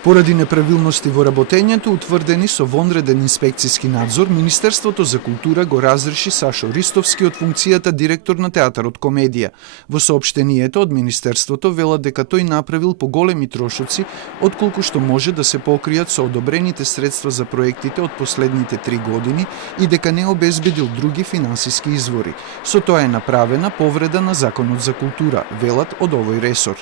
Поради неправилности во работењето утврдени со вонреден инспекциски надзор, Министерството за култура го разреши Сашо Ристовски од функцијата директор на театарот Комедија. Во соопштението од Министерството велат дека тој направил поголеми трошоци отколку што може да се покријат со одобрените средства за проектите од последните 3 години и дека не обезбедил други финансиски извори. Со тоа е направена повреда на Законот за култура, велат од овој ресор.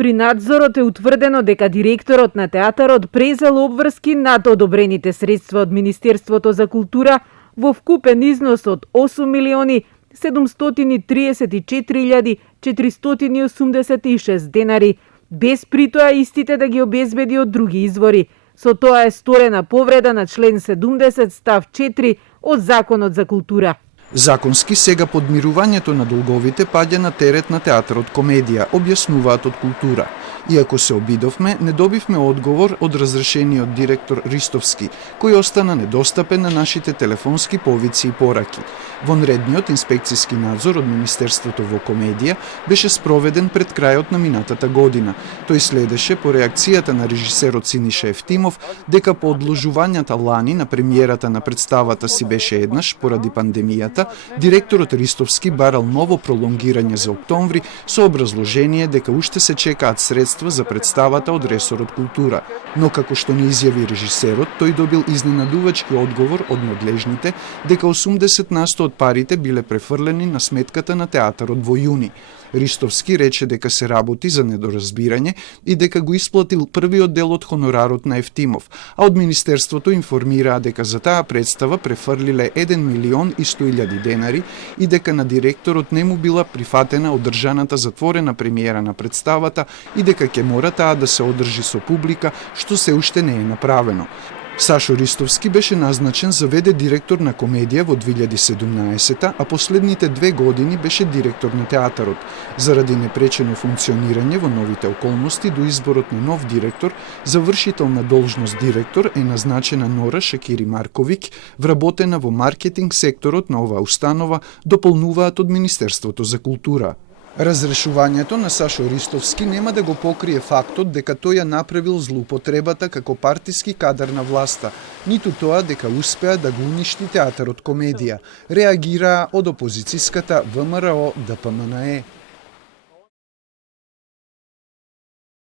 При надзорот е утврдено дека директорот на театарот презел обврски над одобрените средства од Министерството за култура во вкупен износ од 8.734.486 денари, без притоа истите да ги обезбеди од други извори. Со тоа е сторена повреда на член 70 став 4 од Законот за култура. Законски сега подмирувањето на долговите паѓа на терет на театарот Комедија, објаснуваат од култура. Иако се обидовме, не добивме одговор од разрешениот директор Ристовски, кој остана недостапен на нашите телефонски повици и пораки. Вонредниот инспекциски надзор од Министерството во Комедија беше спроведен пред крајот на минатата година. Тој следеше по реакцијата на режисерот Синиша Ефтимов дека по одложувањата лани на премиерата на представата си беше еднаш поради пандемијата, директорот Ристовски барал ново пролонгирање за октомври со образложение дека уште се чекаат средства за представата од ресорот култура. Но како што ни изјави режисерот, тој добил изненадувачки одговор од надлежните дека 80% од парите биле префрлени на сметката на театарот во јуни. Ристовски рече дека се работи за недоразбирање и дека го исплатил првиот дел од хонорарот на Ефтимов, а од Министерството информираа дека за таа представа префрлиле 1.100.000 денари и дека на директорот не му била прифатена одржаната затворена премиера на представата и дека ќе мора таа да се одржи со публика, што се уште не е направено. Сашо Ристовски беше назначен за ВД директор на Комедија во 2017, а последните 2 години беше директор на театарот. Заради непречено функционирање во новите околности до изборот на нов директор, завршител на должност директор е назначена Нора Шакири Марковик, вработена во маркетинг секторот на оваа установа, дополнуваат од Министерството за култура. Разрешувањето на Сашо Ристовски нема да го покрие фактот дека тој ја направил злоупотребата како партиски кадар на власта, ниту тоа дека успеа да го уништи театарот Комедија, реагираа од опозицијската ВМРО ДПМНЕ.